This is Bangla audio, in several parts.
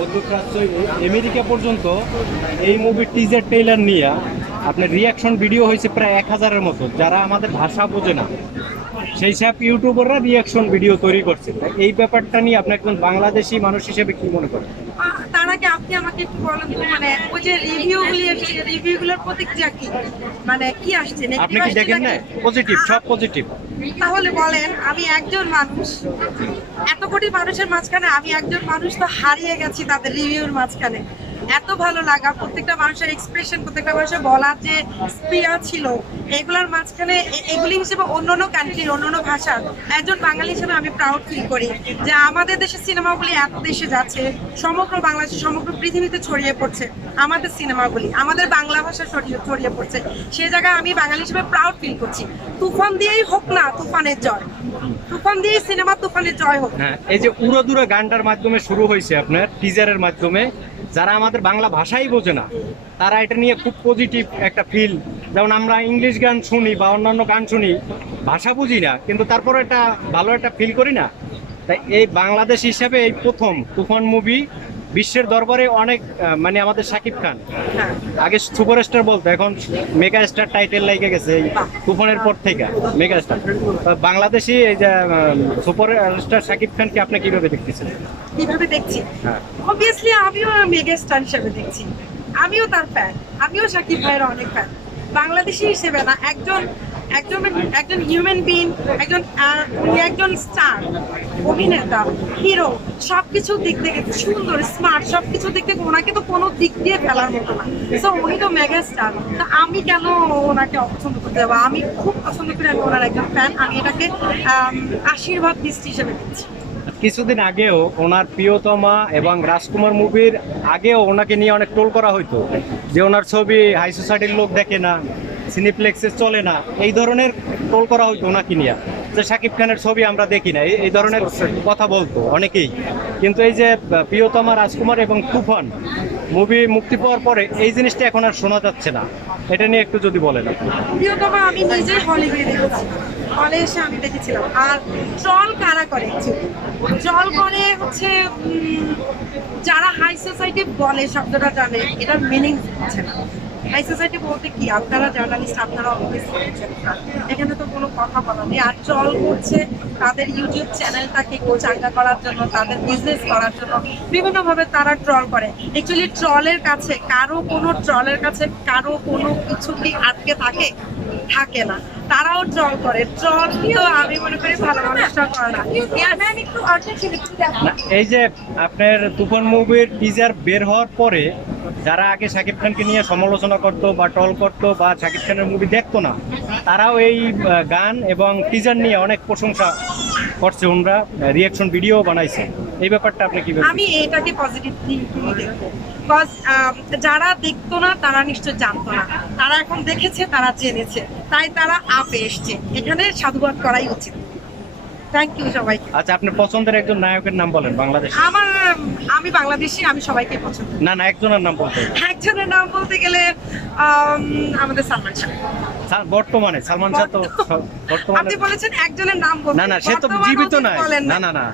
মধ্যপ্রাচ্য আমেরিকা পর্যন্ত এই মুভির টিজার ট্রেলার নিয়ে আপনার রিয়াকশন ভিডিও হয়েছে প্রায় 1000-এর মতো, যারা আমাদের ভাষা বোঝে না সেই সব ইউটিউবাররা রিয়াকশন ভিডিও তৈরি করছে। এই ব্যাপারটা নিয়ে আপনি একজন বাংলাদেশি মানুষ হিসেবে কি মনে করেন? তার আগে আপনি আমাকে একটু বলেন তো, মানে ওই যে রিভিউগুলি আসছে, রিভিউগুলোর প্রতিক্রিয়া কি, মানে কি আসছে? আপনি কি দেখেন না? পজিটিভ, সব পজিটিভ। তাহলে বলেন, আমি একজন মানুষ, এত কোটি মানুষের মাঝখানে আমি একজন মানুষ তো হারিয়ে গেছি তাদের রিভিউর মাঝখানে। এত ভালো লাগা, প্রত্যেকটা মানুষের এক্সপ্রেশন, প্রত্যেকটা মানুষের বলার যে স্পিয়া ছিল, এগুলোর মাঝখানে এগুলি হিসেবে অন্যান্য কান্ট্রির, অন্যান্য ভাষার একজন বাঙালি হিসেবে আমি প্রাউড ফিল করি যে আমাদের দেশের সিনেমাগুলি এত দেশে যাচ্ছে, সমগ্র বাংলাদেশে, সমগ্র পৃথিবীতে ছড়িয়ে পড়ছে আমাদের সিনেমাগুলি, আমাদের বাংলা ভাষা ছড়িয়ে পড়ছে। সে জায়গায় আমি বাঙালি হিসেবে প্রাউড ফিল করছি। তুফান দিয়েই হোক না তুফানের জয়, তুফান দিয়েই সিনেমা তুফানের জয় হোক। হ্যাঁ, এই যে উড়োদুরা গানটার মাধ্যমে শুরু হয়েছে আপনার টিজারের মাধ্যমে, যারা আমাদের বাংলা ভাষাই বোঝে না তারা এটা নিয়ে খুব পজিটিভ একটা ফিল। যেমন আমরা ইংলিশ গান শুনি বা অন্যান্য গান শুনি, ভাষা বুঝি না, কিন্তু তারপর একটা ভালো একটা ফিল করি না। তাই এই বাংলাদেশ হিসাবে এই প্রথম তুফান মুভি বিশ্বের দরবারে অনেক মানে আমাদের শাকিব খান আগে সুপারস্টার বলতো, এখন মেগা স্টার টাইটেল লেগে গেছে এই তুফানের পর থেকে মেগা স্টার। বাংলাদেশি এই যে সুপারস্টার শাকিব খানকে আপনি কিভাবে দেখতেছেন? কিভাবে দেখছি? অবভিয়াসলি আমিও মেগা স্টার হিসেবে দেখছি, আমিও তার ফ্যান, আমিও শাকিব ভাইয়ের অনেক ফ্যান। বাংলাদেশি হিসেবে না, একজন একজন একজন হিউম্যান বিং, উনি একজন স্টার, অভিনেতা, হিরো, সবকিছু দিক থেকে সুন্দর, স্মার্ট, সবকিছু দিক থেকে ওনাকে তো কোনো দিক দিয়ে ফেলার মতো না। সো উনি তো মেগা স্টার, তো আমি কেন ওনাকে অপছন্দ করতে যাবো? আমি খুব পছন্দ করি, আমি ওনার একজন ফ্যান। আমি এটাকে আশীর্বাদ দৃষ্টি হিসেবে দিচ্ছি। কিছুদিন আগেও ওনার প্রিয়তমা এবং রাজকুমার মুভির আগেও ওনাকে নিয়ে অনেক ট্রোল করা হইতো যে ওনার ছবি হাই সোসাইটির লোক দেখে না, সিনেপ্লেক্সে চলে না, এই ধরনের ট্রোল করা হইতো ওনাকে নিয়ে, যে শাকিব খানের ছবি আমরা দেখি না, এই ধরনের কথা বলতো অনেকেই। কিন্তু এই যে প্রিয়তমা, রাজকুমার এবং তুফান মুভি মুক্তি পাওয়ার পরে এই জিনিসটা এখন আর শোনা যাচ্ছে না, এটা নিয়ে একটু যদি বলেন। প্রিয়তমা আমি নিজেই হলে গিয়ে দেখেছি, হলে এসে আমি দেখেছিলাম। আর ট্রল কারা করে? ট্রল করে হচ্ছে যারা হাই সোসাইটি বলে, শব্দটা জানে, এটার মিনিং হচ্ছে না। হাই সোসাইটি বলতে কি? আপনারা জার্নালিস্ট, আপনারা অবভিয়াসলি এখানে তো কোনো কথা বলা নেই। আর ট্রল করছে তাদের ইউটিউব চ্যানেলটাকে চাঙ্গা করার জন্য, তাদের বিজনেস করার জন্য বিভিন্নভাবে তারা ট্রল করে। অ্যাকচুয়ালি ট্রলের কাছে কারো কোনো কিছু কি আটকে থাকে না, তারাও ট্রল করে। ট্রল কিন্তু আমি মনে করি ভালো মানুষরা করে না। এই যে আপনার তুফান মুভির টিজার বের হওয়ার পরে যারা আগে শাকিব খানকে নিয়ে সমালোচনা করতো বা ট্রল করতো বা শাকিব খানের মুভি দেখতো না, তারাও এই গান এবং টিজার নিয়ে অনেক প্রশংসা করছে, ওনারা রিয়াকশন ভিডিও বানাইছে। এই ব্যাপারটা আপনি কি? আমি এটাকে পজিটিভ থিঙ্কিংই দেখবো। বিকজ যারা দেখতো না তারা নিশ্চয় জানতো না, তারা এখন দেখেছে, তারা জেনেছে, তাই তারা আপে এসছে। এখানে সাধুবাদ করাই উচিত। থ্যাংক ইউ সবাইকে। আচ্ছা, আপনার পছন্দের একজন নায়কের নাম বলেন বাংলাদেশ। আমি বাংলাদেশি, আমি সবাইকে পছন্দ। না, একজনের নাম বলতে। একজনের নাম বলতে গেলে আমাদের সালমান শাহ। বর্তমানে সালমান শাহ তো বর্তমানে। আপনি বলেছেন একজনের নাম বলতে। না, সে তো জীবিত নাই। না,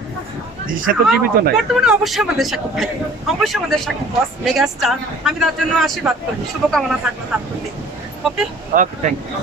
সে তো জীবিত নাই। বর্তমানে অবশ্যই আমাদের শাকিব ভাই, অবশ্যই আমাদের শাকিব বস, মেগা স্টার। আমি তার জন্য আশীর্বাদ করি, শুভকামনা থাকলো তার প্রতি। ওকে, থ্যাংক ইউ।